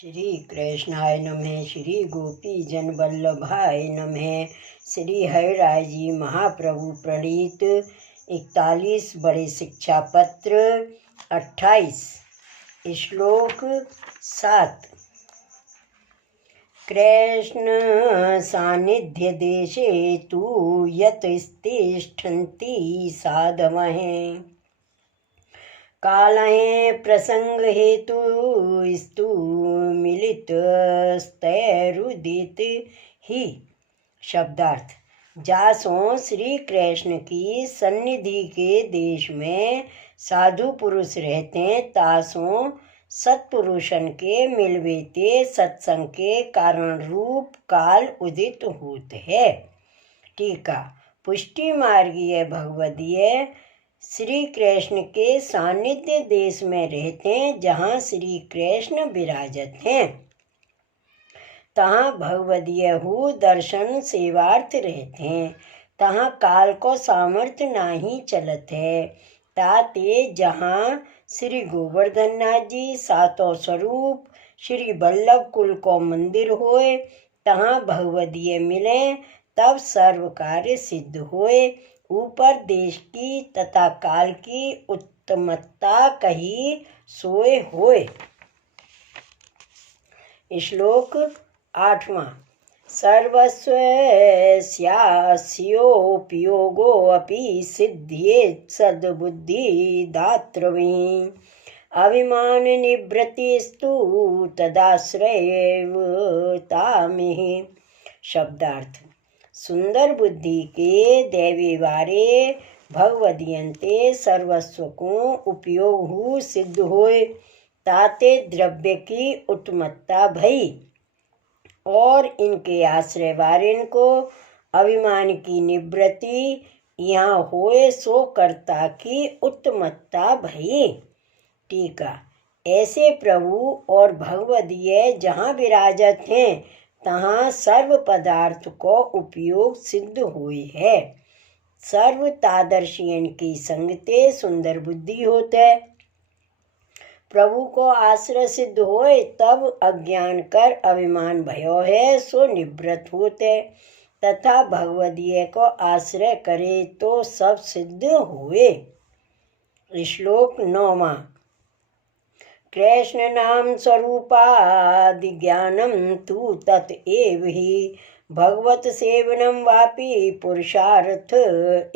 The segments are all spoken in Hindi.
श्री कृष्णाय नमः। श्री गोपी जन वल्लभाय नमः। श्री हरिराय जी महाप्रभु प्रणीत 41 बड़े शिक्षा पत्र 28 श्लोक 7। कृष्ण सानिध्य देशे तु यत तिष्ठन्ति साधवः कालहे प्रसंग हेतु स्तु मिलित स्तैरुदित ही। शब्दार्थ। जासों श्री कृष्ण की सन्निधि के देश में साधु पुरुष रहते तासों सत्पुरुषन के मिलवेते सत्संग के कारण रूप काल उदित होते है। टीका। पुष्टि मार्गीय भगवदीय श्री कृष्ण के सानिध्य देश में रहते हैं, जहाँ श्री कृष्ण विराजत हैं तहाँ भगवदीय हु दर्शन सेवार्थ रहते हैं। तहाँ काल को सामर्थ्य नाही चलत है। ताते जहाँ श्री गोवर्धन नाथ जी सातों स्वरूप श्री वल्लभ कुल को मंदिर होए तहाँ भगवदीय मिले तब सर्व कार्य सिद्ध होए। ऊपर देश की तथा काल की उत्तमता कही सोए होए। श्लोक 8वां। सर्वस्वस्योपयोगो अपि सिद्ध्येत् सद्बुद्धि दातृवि अभिमान निवृत्तिस्तु तदाश्रयेव तामिहि। शब्दार्थ। सुंदर बुद्धि के दैवी वारे भगवदियंते सर्वस्व को उपयोग हु सिद्ध होए ताते द्रव्य की उत्तमत्ता भई और इनके आश्रय वारिन को अभिमान की निवृत्ति यहाँ होए सो कर्ता की उत्तमत्ता भई। टीका। ऐसे प्रभु और भगवदीय जहाँ विराजत हैं तहाँ सर्व पदार्थ को उपयोग सिद्ध हुई है। सर्व तादर्शियन की संगते सुंदर बुद्धि होते। प्रभु को आश्रय सिद्ध होए तब अज्ञान कर अभिमान भयो है सो निवृत्त होते तथा भगवदीय को आश्रय करे तो सब सिद्ध हुए। श्लोक 9वां। कृष्ण नाम स्वरूपादि ज्ञानम तु तत् एव हि भगवत सेवनम वापि पुरुषार्थ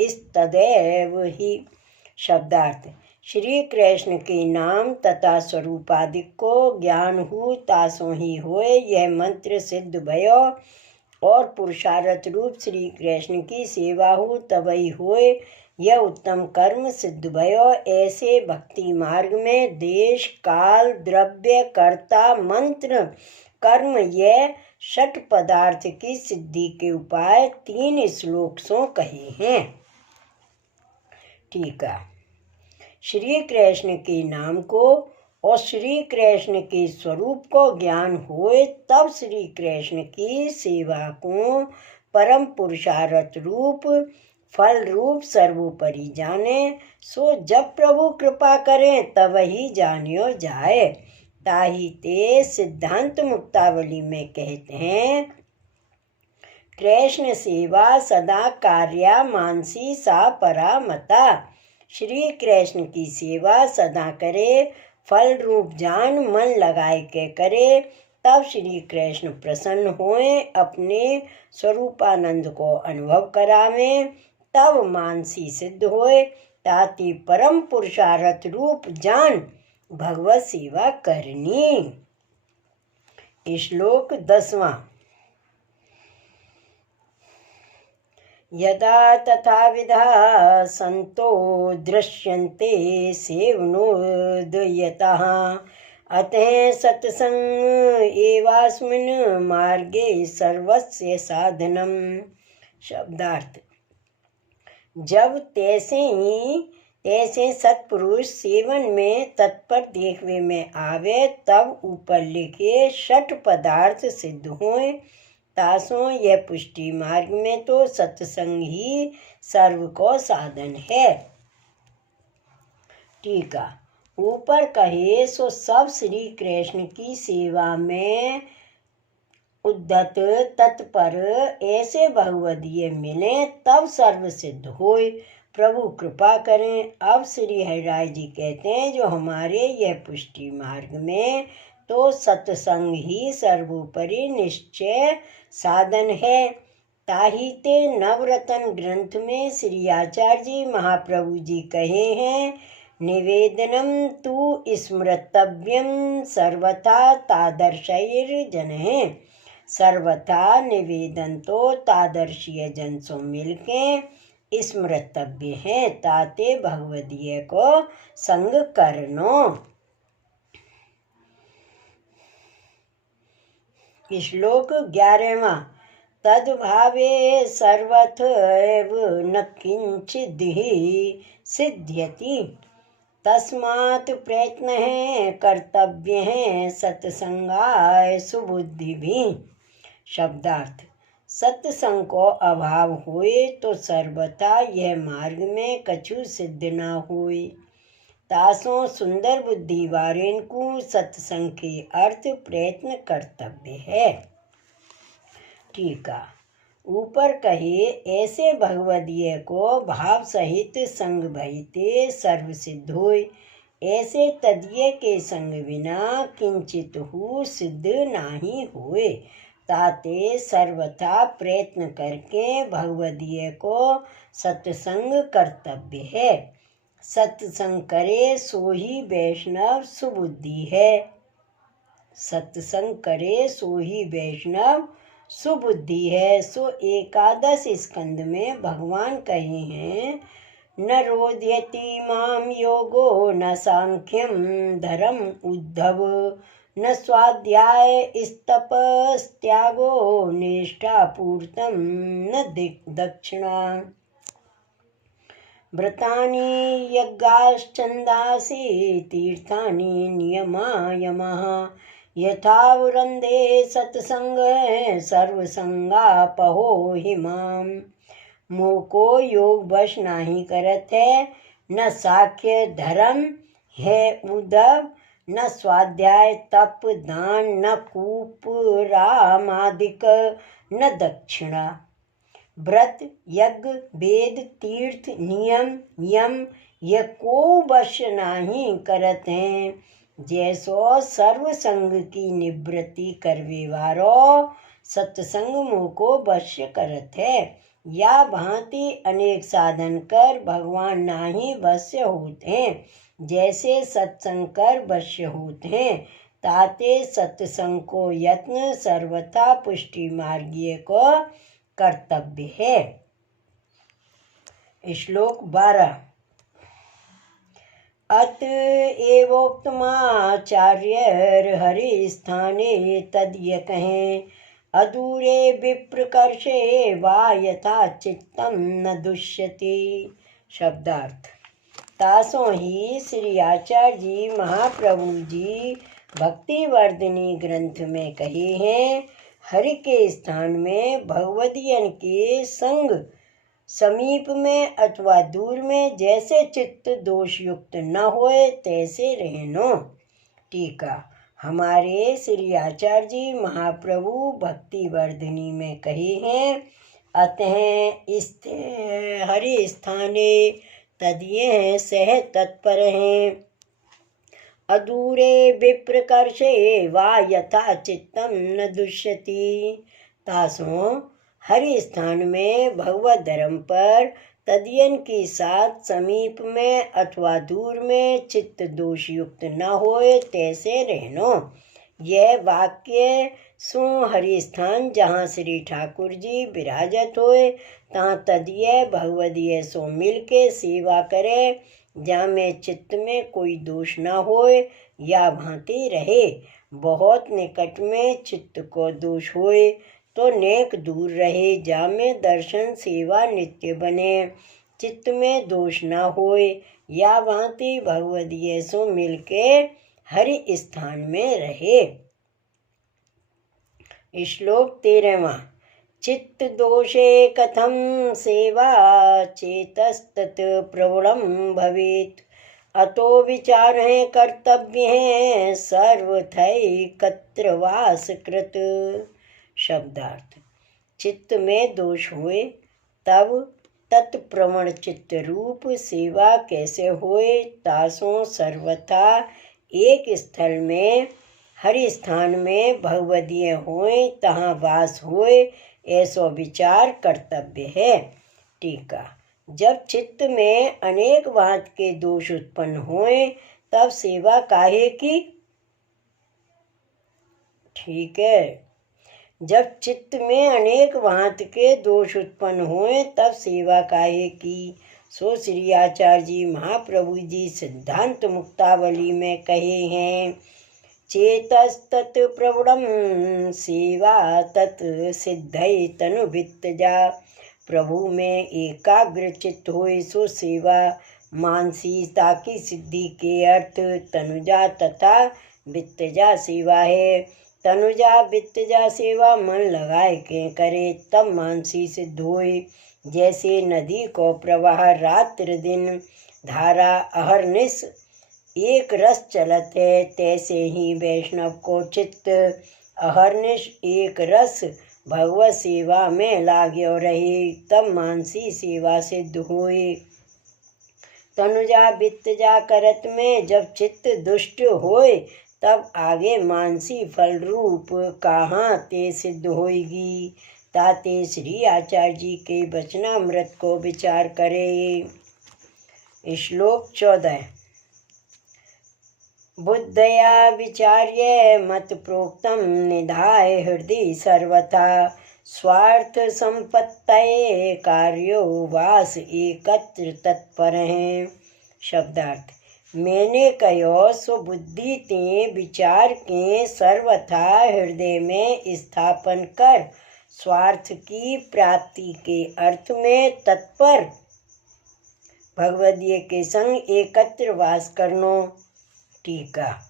इस्तदेव ही। शब्दार्थ। श्री कृष्ण के नाम तथा स्वरूपादि को ज्ञान हु तासो ही होए यह मंत्र सिद्ध भयो और पुरुषार्थ रूप श्री कृष्ण की सेवा हु तबई होए यह उत्तम कर्म सिद्ध भयो। ऐसे भक्ति मार्ग में देश काल द्रव्य कर्ता मंत्र कर्म यह षट पदार्थ की सिद्धि के उपाय 3 श्लोक सो कहे हैं। टीका। श्री कृष्ण के नाम को और श्री कृष्ण के स्वरूप को ज्ञान होए तब श्री कृष्ण की सेवा को परम पुरुषार्थ रूप फल रूप सर्वोपरि जाने सो जब प्रभु कृपा करें तब ही जानियो जाए। ताही ते सिद्धांत मुक्तावली में कहते हैं कृष्ण सेवा सदा कार्या मानसी सा परामता। श्री कृष्ण की सेवा सदा करे फल रूप जान मन लगाए के करे तब श्री कृष्ण प्रसन्न होए अपने स्वरूपानंद को अनुभव करावें तब मानसी सिद्ध होए ताति परम पुरुषार्थ रूप जान भगवत सेवा करनी। श्लोक 10वां। यदा तथा विधा संतो दृश्यन्ते सेवनोदयतः अतः सत्संग एवास्मिन् मार्गे सर्वस्य साधनम। शब्दार्थ। जब तैसे सत्पुरुष सेवन में तत्पर देखने में आवे तब ऊपर लिखे षट पदार्थ सिद्ध होए तासों यह पुष्टि मार्ग में तो सत्संग ही सर्व को साधन है। टीका। ऊपर कहे सो सब श्री कृष्ण की सेवा में उद्धत तत्पर ऐसे भगवदीय मिले तब सर्व सिद्ध होए। प्रभु कृपा करें। अब श्री हरिराय जी कहते हैं जो हमारे यह पुष्टि मार्ग में तो सत्संग ही सर्वोपरि निश्चय साधन है। ताहिते नवरत्न ग्रंथ में श्री आचार्य जी महाप्रभु जी कहे हैं निवेदनम तु स्मृतव्यम सर्वथा तादर्शैर्जन है। सर्वथा निवेदन तो तादर्शीय जन सो मिलके स्मृतव्य है ताते भगवदीय को संग करनो। श्लोक 11वां। तद्भावे सर्वथ एव न किंचिदिहि सिद्ध्यति तस्मात् प्रयत्न है कर्तव्य है सत्संगाय सुबुद्धि भी। शब्दार्थ। सत्संग को अभाव होए तो सर्वथा यह मार्ग में कछु सिद्ध न होए। तासों सुंदर बुद्धि वारेन को सत्संग के अर्थ प्रयत्न कर्तव्य है। टीका। ऊपर कहे ऐसे भगवदीय को भाव सहित संग भयते सर्व सिद्ध होय। ऐसे तदीय के संग बिना किंचित हु सिद्ध नाही होए। ताते सर्वथा प्रयत्न करके भगवदीय को सत्संग कर्तव्य है। सत्संग करे सो ही वैष्णव सुबुद्धि है। सत्संग करे सो ही वैष्णव सुबुद्धि है। सो एकादश स्कंद में भगवान कहे हैं न रोध्यति माम योगो न सांख्यम धर्म उद्धव न स्वाध्याय स्तपस्त्यागो निष्ठा पूर्तम न दक्षिणा। व्रतानि यज्ञाश्चन्दासि तीर्थानि नियमा यमः यथा वृंदे सत्संग सर्वसंगापहो हिमाम। मोह को योग वश नाही करत है न साख्य धर्म है उद्धव न स्वाध्याय तप दान न कूप रामादिक न दक्षिणा। व्रत यज्ञ वेद तीर्थ नियम यम ये को वश नाही करत हैं। जैसो सर्व संग की निवृत्ति करवे वारो सत्संग मोह को वश्य करत है। या भांति अनेक साधन कर भगवान नाही वश्य होते हैं। जैसे सत्संग कर वश्य होते हैं ताते सत्संग को यत्न सर्वथा पुष्टि मार्गीय को कर्तव्य है। श्लोक 12। अत एवोक्तमाचार्य हरि स्थाने तदीय कहें अधूरे विप्रकर्षे वा यथा चित्तम न दुष्यति। शब्दार्थ। तासों ही श्री आचार्य जी महाप्रभु जी भक्ति वर्धिनी ग्रंथ में कहे हैं हरि के स्थान में भगवदियन के संग समीप में अथवा दूर में जैसे चित्त दोष युक्त न होए तैसे रहनो। टीका। हमारे श्री आचार्य जी महाप्रभु भक्ति वर्धिनी में कहे हैं अतः स्थे हरि स्थाने तदीय सह तत्पर हैं अधूरे विप्रकर्षे वा यथा चित्तम न दुष्यति। तासों हरि स्थान में भगवत धर्म पर तदीयन के साथ समीप में अथवा दूर में चित्त दोष युक्त न होए तैसे रहनो। यह वाक्य सो हरि स्थान जहाँ श्री ठाकुर जी विराजत होए तहाँ तदीय भगवदीय सो मिल के सेवा करे जहाँ में चित्त में कोई दोष न होए या भांति रहे। बहुत निकट में चित्त को दोष होए तो नेक दूर रहे जहाँ में दर्शन सेवा नित्य बने। चित्त में दोष न होए या भांति भगवदीय सो मिलके हरि स्थान में रहे। श्लोक 13वां। चित्त दोषे कथम सेवा चेतस्तत् प्रवणं भवेत् अतो विचार है कर्तव्य है सर्वथैकत्र वास कृत। शब्दार्थ। चित्त में दोष हुए तब तत्प्रवण चित्त रूप सेवा कैसे होए, तासों सर्वथा एक स्थल में हरि स्थान में भगवदीय होए, तहाँ वास होए, ऐसो विचार कर्तव्य है। टीका। जब चित्त में अनेक भांत के दोष उत्पन्न होए तब सेवा काहे की। ठीक है। जब चित्त में अनेक भांत के दोष उत्पन्न हुए तब सेवा काहे की, सो श्री आचार्य जी महाप्रभु जी सिद्धांत मुक्तावली में कहे हैं। चेतस्तत प्रवणम सेवा तत् सिद्धै तनु वित्तजा। प्रभु में एकाग्र चित्त होए सो सेवा मानसीता की सिद्धि के अर्थ तनुजा तथा वित्तजा सेवा है। तनुजा वित्तजा सेवा मन लगाए के करे तब मानसी सिद्ध होए। जैसे नदी को प्रवाह रात्र दिन धारा अहरनिश एक रस चलत है, तैसे ही वैष्णव को चित्त अहरनिश एक रस भगवत सेवा में लाग्यो रहे तब मानसी सेवा सिद्ध होए। तनुजा वित्तजा करत में जब चित्त दुष्ट होए तब आगे मानसी फल रूप कहाँ ते सिद्ध होएगी। ताते श्री आचार्य जी के वचनामृत को विचार करे। श्लोक 14। बुद्धया विचार्य मत प्रोक्तम निधाय हृदय सर्वथा। स्वार्थ संपत्तये कार्यो वास एकत्र तत्पर हैं। शब्दार्थ। मैंने कहो सो बुद्धि ते विचार के सर्वथा हृदय में स्थापन कर स्वार्थ की प्राप्ति के अर्थ में तत्पर भगवदीय के संग एकत्र वास करनो। टीका।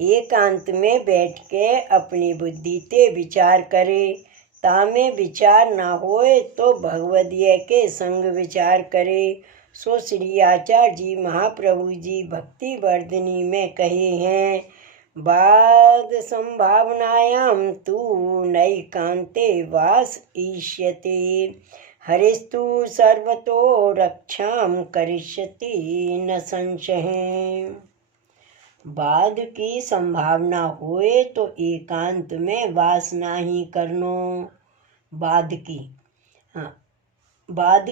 एकांत में बैठ के अपनी बुद्धि ते विचार करे, तामे विचार ना होए तो भगवदीय के संग विचार करे। सो श्री आचार्य जी महाप्रभु जी भक्ति वर्धिनी में कहे हैं। बाद संभावनायाम तू नैकांते वास ईष्यते, हरिस्तु सर्वतो रक्षाम करिष्यति न संशय। बाद की संभावना होए तो एकांत में वास नहीं करनो। बाद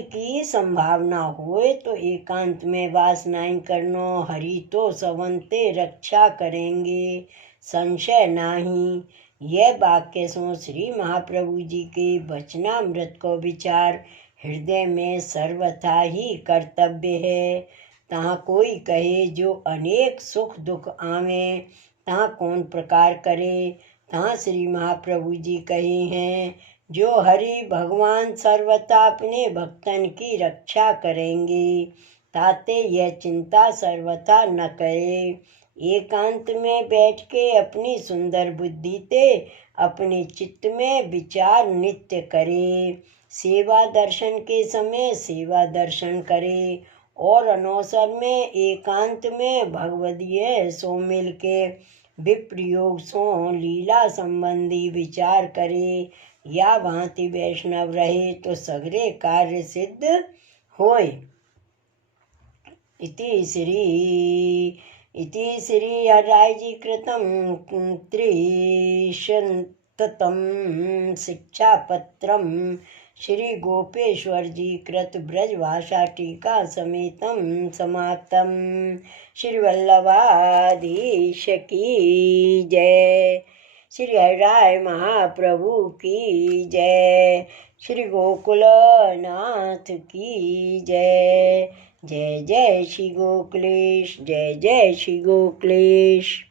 की संभावना होए तो एकांत में वास नहीं करनो। हरि तो सवंते रक्षा करेंगे, संशय नहीं। यह वाक्य सो श्री महाप्रभु जी के वचनामृत को विचार हृदय में सर्वथा ही कर्तव्य है। तहाँ कोई कहे जो अनेक सुख दुख आवे तहाँ कौन प्रकार करे। तहाँ श्री महाप्रभु जी कहे हैं, जो हरि भगवान सर्वथा अपने भक्तन की रक्षा करेंगे, ताते यह चिंता सर्वथा न करे। एकांत में बैठ के अपनी सुंदर बुद्धि ते अपने चित्त में विचार नित्य करे। सेवा दर्शन के समय सेवा दर्शन करे और अनवसर में एकांत में भगवदीय सो मिल के विप्रयोग सो लीला संबंधी विचार करे। या भांति वैष्णव रहे तो सगरे कार्य सिद्ध होए। इति श्री हराय जी कृतं त्रिशतम शिक्षापत्रम श्री गोपेश्वर जी कृत ब्रजभाषा टीका समेतम समाप्तम। श्री वल्लभाधीश की जय। श्री हरिराय महाप्रभु की जय। श्री गोकुलनाथ की जय। जय जय श्री गोकुलेश, जय जय श्री गोकुलेश।